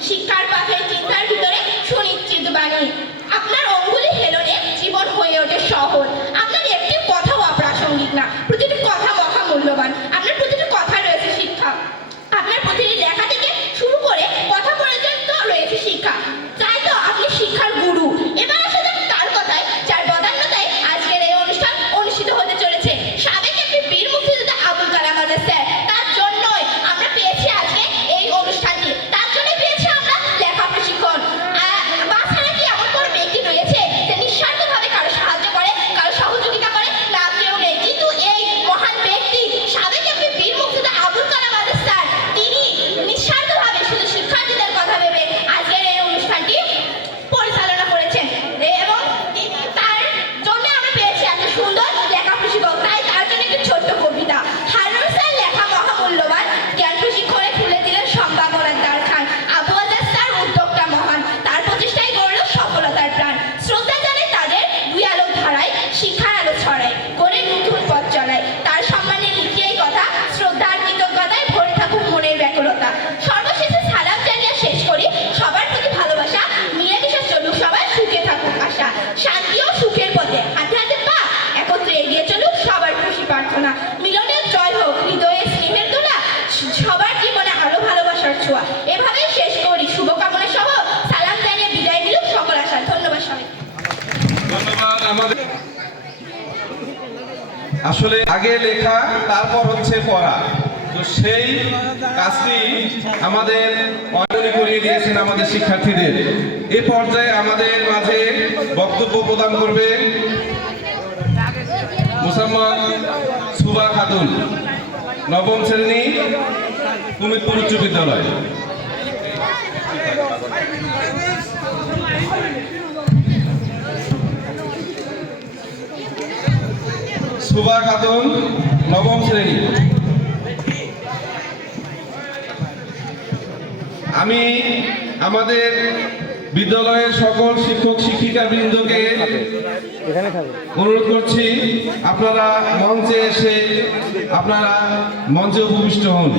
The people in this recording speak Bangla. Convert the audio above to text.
chicar para শেষ করি। শুভকামনা সহ সালাম জানিয়ে বিদায় দিল সকল আশা ধন্যবাদ সবাই আসলে আগে লেখা, তারপর হচ্ছে পড়া। তো সেই কাজটি আমাদের অঞ্জলি করিয়ে দিয়েছেন আমাদের শিক্ষার্থীদের। এ পর্যায়ে আমাদের মাঝে বক্তব্য প্রদান করবে মুসাম্মদ সুবা খাতুন। নবম শ্রেণি কুমিতপুর উচ্চ বিদ্যালয় সুভা খাতুন নবম শ্রেণি। আমি আমাদের বিদ্যালয়ের সকল শিক্ষক শিক্ষিকা বৃন্দকে অনুরোধ করছি, আপনারা মঞ্চে এসে আপনারা মঞ্চে উপবিষ্ট হন।